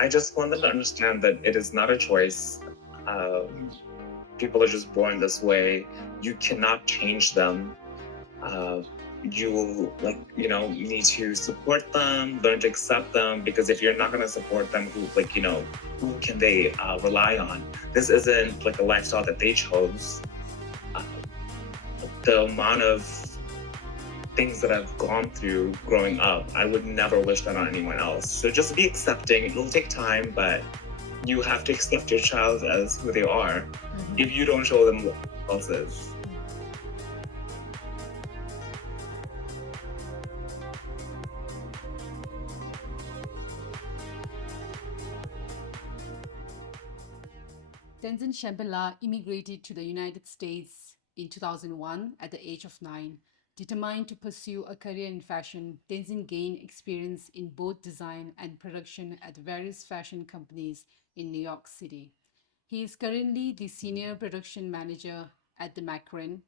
I just want them to understand that it is not a choice. Um, People are just born this way. You cannot change them. Uh, you will, need to support them, learn to accept them, because if you're not going to support them, who can they rely on? This isn't like a lifestyle that they chose. Uh, the amount of things that I've gone through growing up, I would never wish that on anyone else. So just be accepting. It'll take time, but you have to accept your child as who they are. If you don't show them what else is. Tenzin Shamphel immigrated to the United States in 2001 at the age of 9. Determined to pursue a career in fashion, Tenzin gained experience in both design and production at various fashion companies in New York City. He is currently the senior production manager at the Markarian,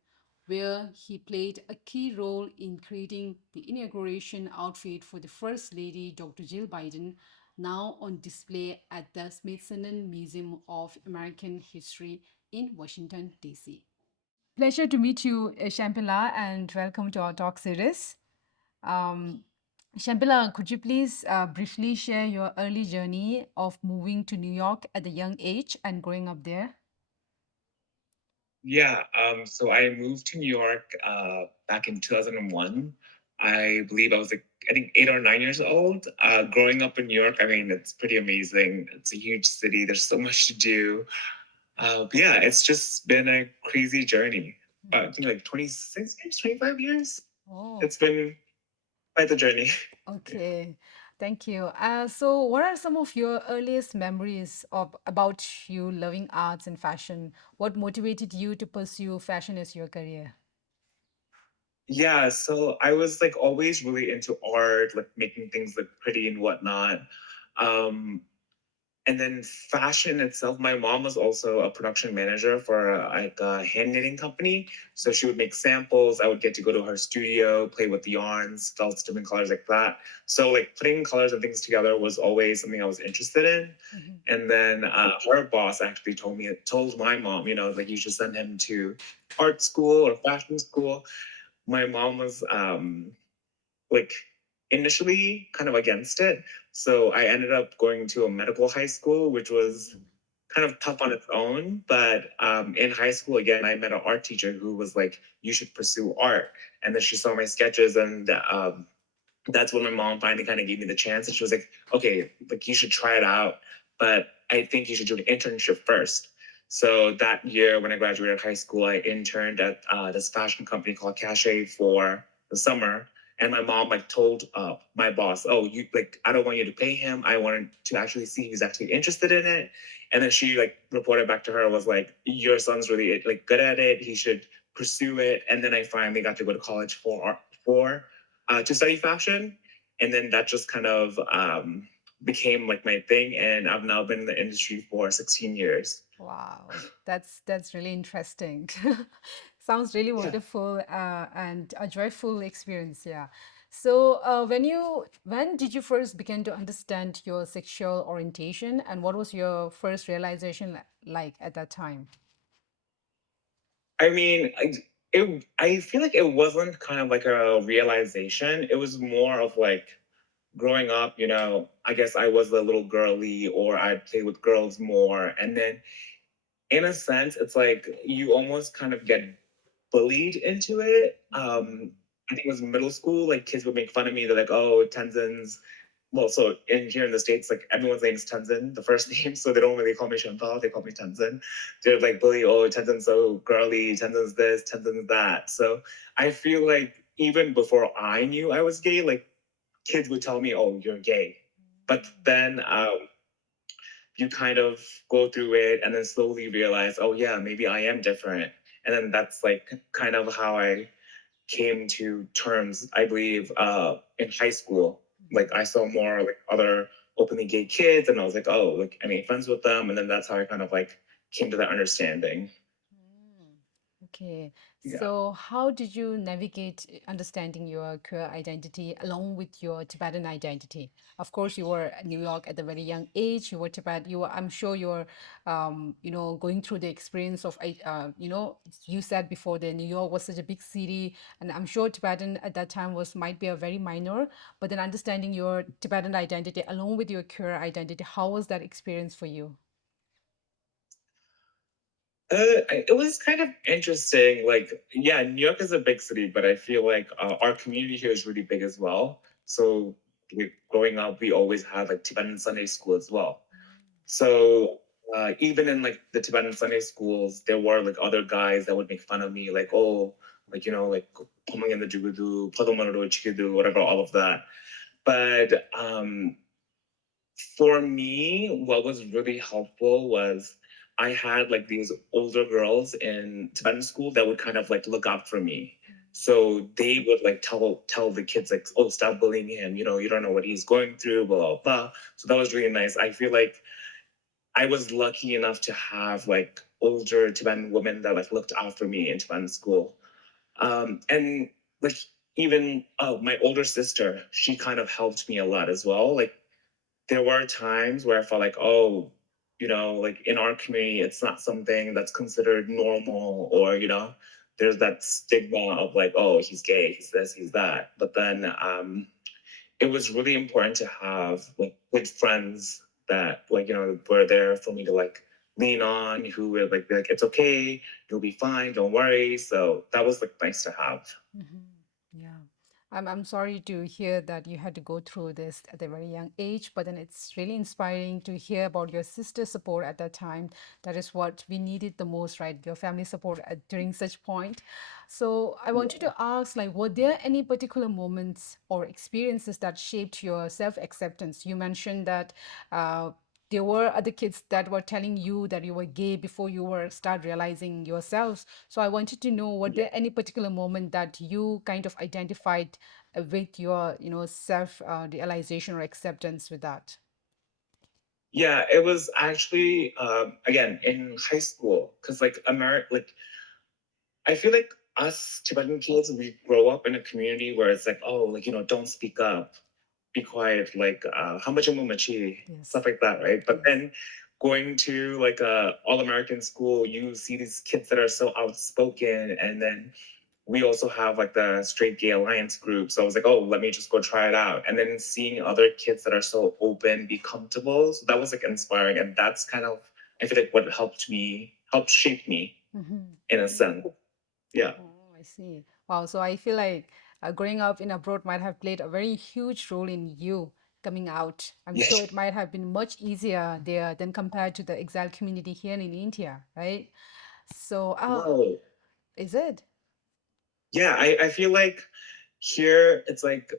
where he played a key role in creating the inauguration outfit for the First Lady, Dr. Jill Biden, now on display at the Smithsonian Museum of American History in Washington, D.C. Pleasure to meet you, Shampila, and welcome to our talk series. Um, Shampila, could you please briefly share your early journey of moving to New York at a young age and growing up there? Yeah, so I moved to New York back in 2001. I believe I was like, I think 8 or 9 years old. Growing up in New York, I mean, it's pretty amazing. It's a huge city. There's so much to do. But yeah, it's just been a crazy journey. I think like 26 years, 25 years. Oh, It's been quite the journey. okay. Thank you. So, what are some of your earliest memories of about you loving arts and fashion? What motivated you to pursue fashion as your career? Yeah, so I was like always really into art, like making things look pretty and whatnot. Um, And then fashion itself, my mom was also a production manager for like a hand knitting company. So she would make samples. I would get to go to her studio, play with the yarns, felts, different colors like that. So like putting colors and things together was always something I was interested in. Mhm. And then her boss actually told my mom, like you should send him to art school or fashion school. My mom was like initially kind of against it. So I ended up going to a medical high school, which was kind of tough on its own. But in high school, again, I met an art teacher who was like, you should pursue art. And then she saw my sketches, and that's when my mom finally kind of gave me the chance. And she was like, okay, like you should try it out. But I think you should do an internship first. So that year, when I graduated high school, I interned at this fashion company called Cache for the summer. And my mom like told my boss, "Oh, you like I don't want you to pay him. I wanted to actually see who's actually interested in it." And then she like reported back to her was like, "Your son's really like good at it. He should pursue it." And then I finally got to go to college to study fashion, and then that just kind of became like my thing. And I've now been in the industry for 16 years. Wow, that's really interesting. Sounds really Yeah. wonderful and a joyful experience. Yeah. So, when did you first begin to understand your sexual orientation, and what was your first realization like at that time? I mean, I feel like it wasn't kind of like a realization. It was more of like growing up, I guess I was a little girly, or I played with girls more. And then in a sense, it's like you almost kind of get bullied into it. I think it was middle school, like kids would make fun of me. They're like, "Oh, Tenzin's." Well, so in here in the States, like everyone's name is Tenzin, the first name, so they don't really call me Shamphel, they call me Tenzin. They're like, "Bully, oh, Tenzin's so girly, Tenzin's this, Tenzin's that." So I feel like even before I knew I was gay, like kids would tell me, "Oh, you're gay." But then you kind of go through it and then slowly realize, oh yeah, maybe I am different. And then that's like kind of how I came to terms, I believe, in high school. Like I saw more like other openly gay kids, and I was like, oh, like I made friends with them, and then that's how I kind of like came to that understanding. Mm. Okay. Yeah. So, how did you navigate understanding your queer identity along with your Tibetan identity? Of course, you were in New York at a very young age. You were Tibet. You were, I'm sure you're, going through the experience of, you said before that New York was such a big city, and I'm sure Tibetan at that time was might be a very minor. But then understanding your Tibetan identity along with your queer identity, how was that experience for you? It was kind of interesting. Like, yeah, New York is a big city, but I feel like our community here is really big as well. So, growing up, we always had like Tibetan Sunday school as well. So, even in like the Tibetan Sunday schools, there were like other guys that would make fun of me, like, oh, like, like, "Pumang in the jugudu, padomanodo chikidu," whatever, all of that. But for me, what was really helpful was I had like these older girls in Tibetan school that would kind of like look out for me. So they would like tell the kids like, oh, stop bullying him. You don't know what he's going through, blah blah blah. So that was really nice. I feel like I was lucky enough to have like older Tibetan women that like looked after me in Tibetan school. And like even my older sister, she kind of helped me a lot as well. Like there were times where I felt like, oh, like in our community, it's not something that's considered normal, or there's that stigma of like, oh, he's gay, he's this, he's that. But then it was really important to have like good friends that like were there for me to like lean on, who would like be like, it's okay, you'll be fine, don't worry. So that was like nice to have. Mhm. Yeah. I'm sorry to hear that you had to go through this at a very young age, but then it's really inspiring to hear about your sister support at that time. That is what we needed the most, right? Your family support during such point. So I wanted to ask, like, were there any particular moments or experiences that shaped your self-acceptance? You mentioned that there were other kids that were telling you that you were gay before you were start realizing yourselves. So I wanted to know, were Yeah. there any particular moment that you kind of identified with your, self realization or acceptance with that? Yeah, it was actually again in high school because like like I feel like us Tibetan kids, we grow up in a community where it's like, oh, like don't speak up, be quiet, like hamachi, Yes. stuff like that, right? But Yes. then going to like a all American school, you see these kids that are so outspoken, and then we also have like the straight gay alliance group. So I was like, oh, let me just go try it out. And then seeing other kids that are so open, be comfortable. So that was like inspiring. And that's kind of, I feel like what helped shape me Mm-hmm. in a sense. Yeah. Oh, I see. Wow. So I feel like growing up in abroad might have played a very huge role in you coming out. I'm Yeah. sure it might have been much easier there than compared to the exile community here in India, right? So, Whoa. is it? Yeah. I feel like here it's like,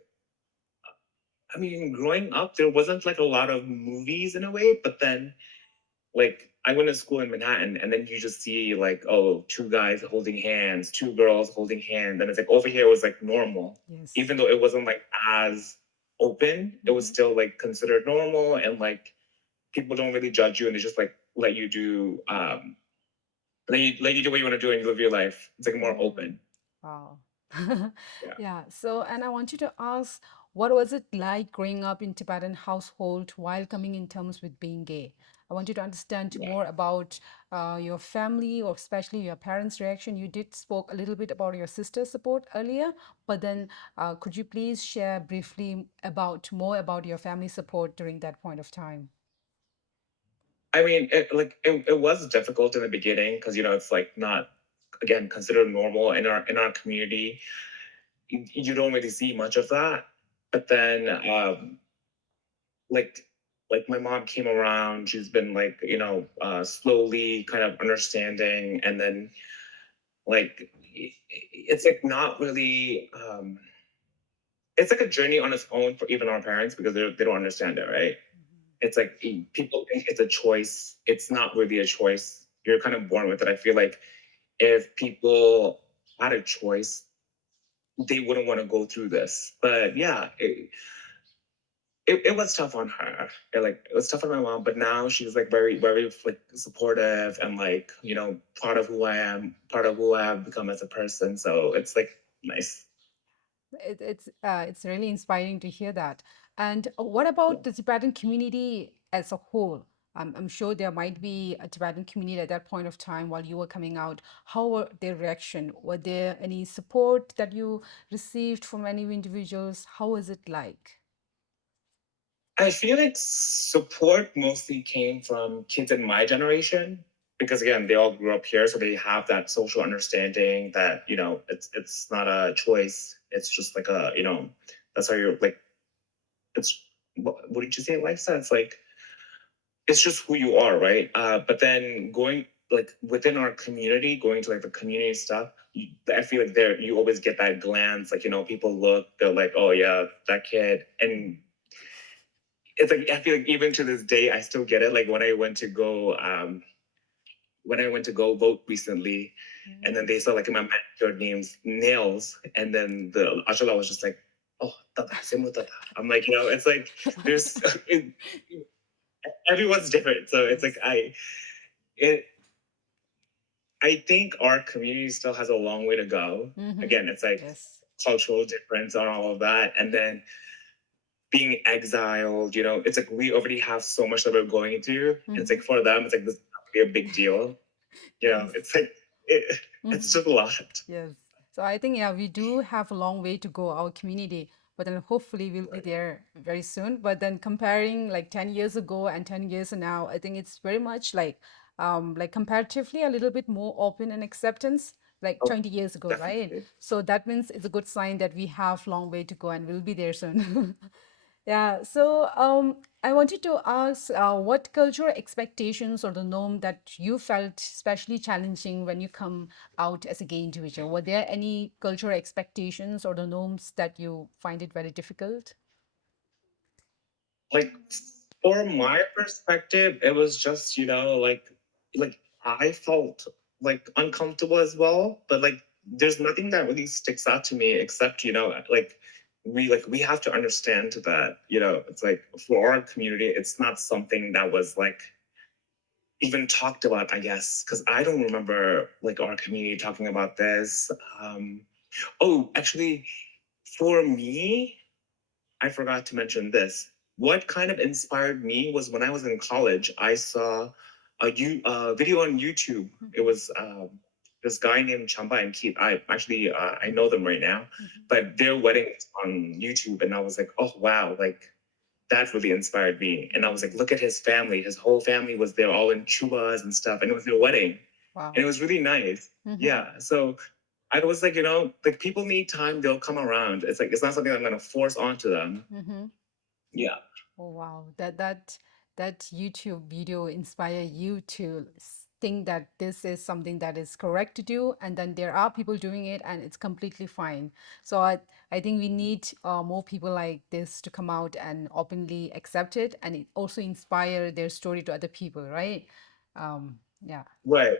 I mean, growing up, there wasn't like a lot of movies in a way, but then like I went to school in Manhattan, and then you just see like, oh, two guys holding hands, two girls holding hands, and it's like over here it was like normal, Yes. even though it wasn't like as open, it was Mm-hmm. still like considered normal, and like people don't really judge you, and they just like let you do let you do what you want to do and you live your life. It's like more Mm. open. Wow. Yeah. Yeah. So, and I want you to ask, what was it like growing up in Tibetan household while coming in terms with being gay? I want you to understand Yeah. more about your family or especially your parents' reaction. You did spoke a little bit about your sister's support earlier, but then could you please share briefly about more about your family support during that point of time? I mean, it was difficult in the beginning because it's like not again considered normal in our community. You don't really see much of that. But then, like, my mom came around. She's been like, slowly kind of understanding, and then like, it's like not really. It's like a journey on its own for even our parents because they don't understand it, right? It's like people think it's a choice. It's not really a choice. You're kind of born with it. I feel like if people had a choice, they wouldn't want to go through this. But yeah, it was tough on her. It was tough on my mom, but now she's like very, very like supportive and like, part of who I am, part of who I have become as a person. So it's like nice. It's really inspiring to hear that. And what about Yeah. the Tibetan community as a whole? I'm sure there might be a Tibetan community at that point of time while you were coming out. How were their reaction? Were there any support that you received from any individuals? How was it like? I feel like support mostly came from kids in my generation because again, they all grew up here, so they have that social understanding that, it's not a choice. It's just like that's how you're like it's what did you say, lifestyle? It's like it's just who you are, right? But then going like within our community, going to like the community stuff, I feel like there you always get that glance, like people look, they're like, oh yeah, that kid, and it's like I feel like even to this day, I still get it. Like when I went to go vote recently, and then they saw like in my manager names nails, and then the Ashala was just like, oh, tata, same tata. I'm like, it's like there's everyone's different, so it's like Yes. it I think our community still has a long way to go. Mm-hmm. Again, it's like Yes. cultural difference and all of that. And then being exiled, it's like we already have so much that we're going through. And it's Mm-hmm. like for them, it's like this is not really a big deal. Yes. It's like it's Mm-hmm. just a lot. Yes. So I think, yeah, we do have a long way to go, our community, but then hopefully we'll be Right. there very soon. But then comparing like 10 years ago and 10 years now, I think it's very much like comparatively a little bit more open and acceptance like Oh, 20 years ago, right? definitely. So that means it's a good sign that we have long way to go and we'll be there soon. Yeah, so I wanted to ask what cultural expectations or the norm that you felt especially challenging when you come out as a gay individual? Were there any cultural expectations or the norms that you find it very difficult? Like for my perspective, it was just, like I felt like uncomfortable as well, but like there's nothing that really sticks out to me except, we have to understand that, it's like for our community, it's not something that was like even talked about, I guess, because I don't remember like our community talking about this. Um, oh, actually, for me, I forgot to mention this. What kind of inspired me was when I was in college, I saw a video on YouTube. It Mhm, was this guy named Chamba and Keith. I know them right now, mhm, but their wedding was on YouTube, and I was like, oh wow, like that really inspired me. And I was like, mhm. look at his family. His whole family was there, all in chubas and stuff, and it was their wedding, and Wow. it was really nice. Mhm, Yeah, so I was like, like people need time, they'll come around. It's like it's not something I'm gonna force onto them. mhm. Yeah. Oh wow, that YouTube video inspire you to think that this is something that is correct to do, and then there are people doing it, and it's completely fine. So I think we need more people like this to come out and openly accept it, and it also inspire their story to other people, right? Yeah. Right.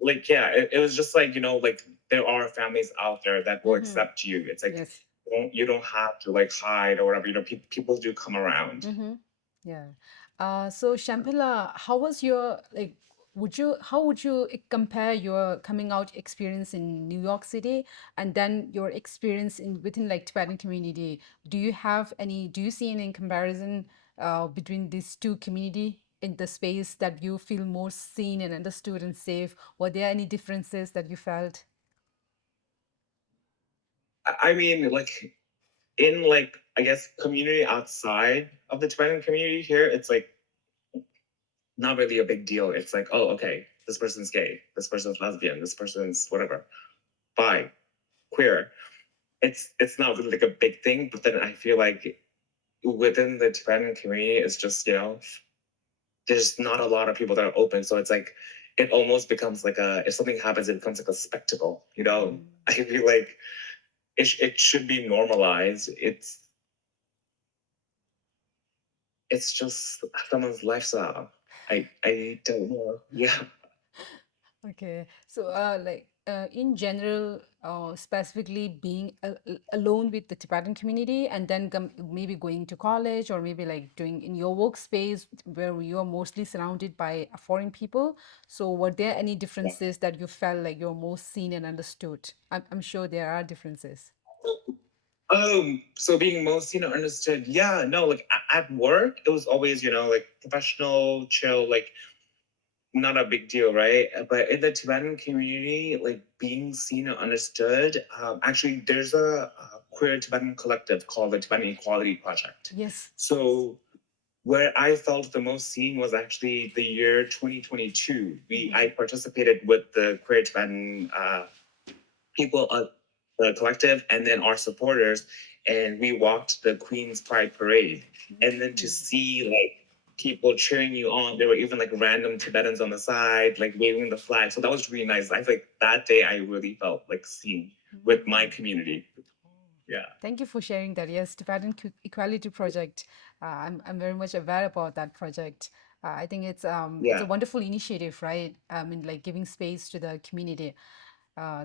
Like, yeah, it was just like, like there are families out there that will Mm-hmm. accept you. It's like Yes. you don't have to like hide or whatever. People do come around. Mm-hmm. Yeah. So Shampila, how was your like how would you compare your coming out experience in New York City and then your experience in within like Tibetan community? Do you see any comparison between these two community in the space that you feel more seen and understood and safe? Were there any differences that you felt? I mean, like in like I guess community outside of the Tibetan community here, it's like not really a big deal. It's like, oh, okay, this person's gay, this person's lesbian, this person's whatever, bi, queer. It's not really like a big thing, but then I feel like within the Tibetan community, it's just there's not a lot of people that are open, so it's like it almost becomes like a if something happens, it becomes like a spectacle. I feel like it should be normalized. It's just someone's lifestyle. I don't know. Yeah. Okay. So, like, in general, specifically being alone with the Tibetan community and then maybe going to college or maybe like doing in your workspace where you are mostly surrounded by foreign people. So, were there any Yeah. differences that you felt like you're most seen and understood? I'm sure there are differences. So being most, understood, yeah, no, like at work, it was always, like professional, chill, like not a big deal, right? But in the Tibetan community, like being seen and understood, actually, there's a queer Tibetan collective called the Tibetan Equality Project. Yes. So where I felt the most seen was actually the year 2022. I participated with the queer Tibetan people of the collective and then our supporters, and we walked the Queen's Pride Parade. And then to see like people cheering you on, there were even like random Tibetans on the side, like waving the flag. So that was really nice. I think that day I really felt like seen with my community. Yeah. Thank you for sharing that. Yes, Tibetan Equality Project. I'm very much aware about that project. I think it's a Yeah. wonderful initiative, right? I mean, like giving space to the community.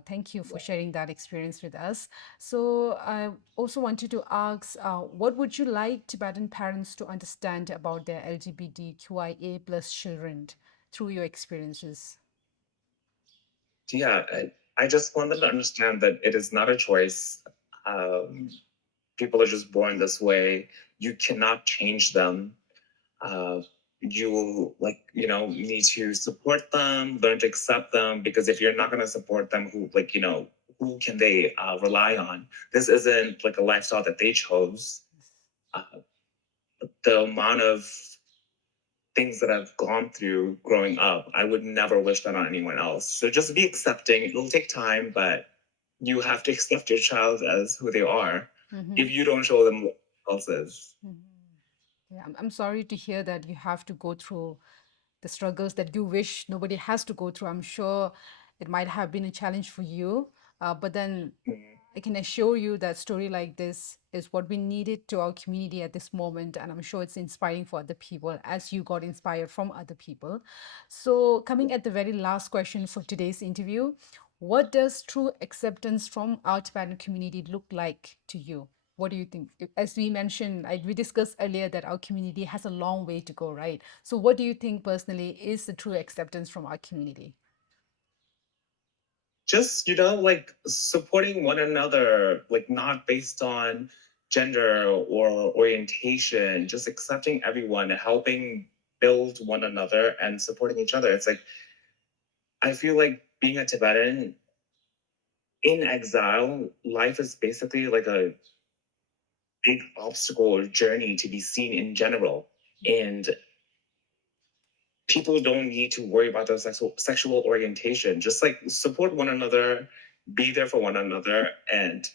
Thank you for sharing that experience with us. So I also wanted to ask, what would you like Tibetan parents to understand about their LGBTQIA plus children through your experiences? Yeah. I just want them to understand that it is not a choice. Um, People are just born this way. You cannot change them. You like need to support them, learn to accept them, because if you're not going to support them, who can they rely on? This isn't like a lifestyle that they chose. uh, the amount of things that I've gone through growing up, I would never wish that on anyone else. So just be accepting. It'll take time, but you have to accept your child as who they are. If you don't show them what else is. Yeah, I'm sorry to hear that you have to go through the struggles that you wish nobody has to go through. I'm sure it might have been a challenge for you, but then Mhm. I can assure you that story like this is what we needed to our community at this moment, and I'm sure it's inspiring for other people as you got inspired from other people. So, coming at the very last question for today's interview, what does true acceptance from our Tibetan community look like to you? What do you think? As we mentioned, we discussed earlier that our community has a long way to go, right? So, what do you think personally is the true acceptance from our community? Just like supporting one another, like not based on gender or orientation, just accepting everyone, helping build one another and supporting each other. It's like I feel like being a Tibetan in exile, life is basically like a big obstacle or journey to be seen in general, and people don't need to worry about their sexual orientation. Just like support one another, be there for one another, and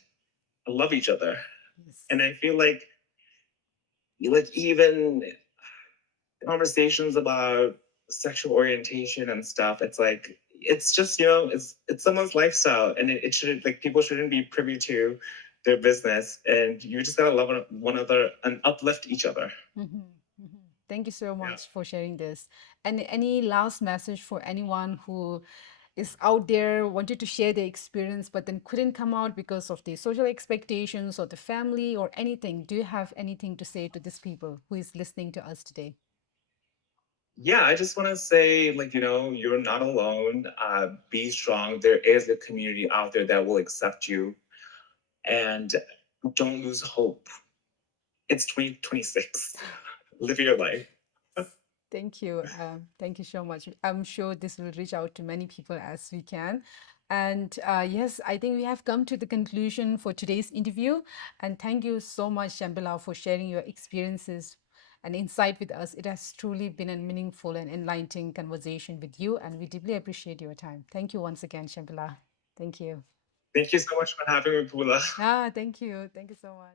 love each other. Yes. And I feel like even conversations about sexual orientation and stuff, it's like it's just it's someone's lifestyle, and it should like people shouldn't be privy to their business, and you just gotta love one another and uplift each other. Thank you so Yeah. much for sharing this. And any last message for anyone who is out there, wanted to share their experience, but then couldn't come out because of the social expectations or the family or anything? Do you have anything to say to these people who is listening to us today? Yeah, I just want to say, like, you're not alone. Be strong. There is a community out there that will accept you, and don't lose hope. It's 2026. Live your life. Thank you. Thank you so much. I'm sure this will reach out to many people as we can. And yes, I think we have come to the conclusion for today's interview. And thank you so much, Shambhala, for sharing your experiences and insight with us. It has truly been a meaningful and enlightening conversation with you, and we deeply appreciate your time. Thank you once again, Shambhala. Thank you. Thank you so much for having me, Pula. Thank you. Thank you so much.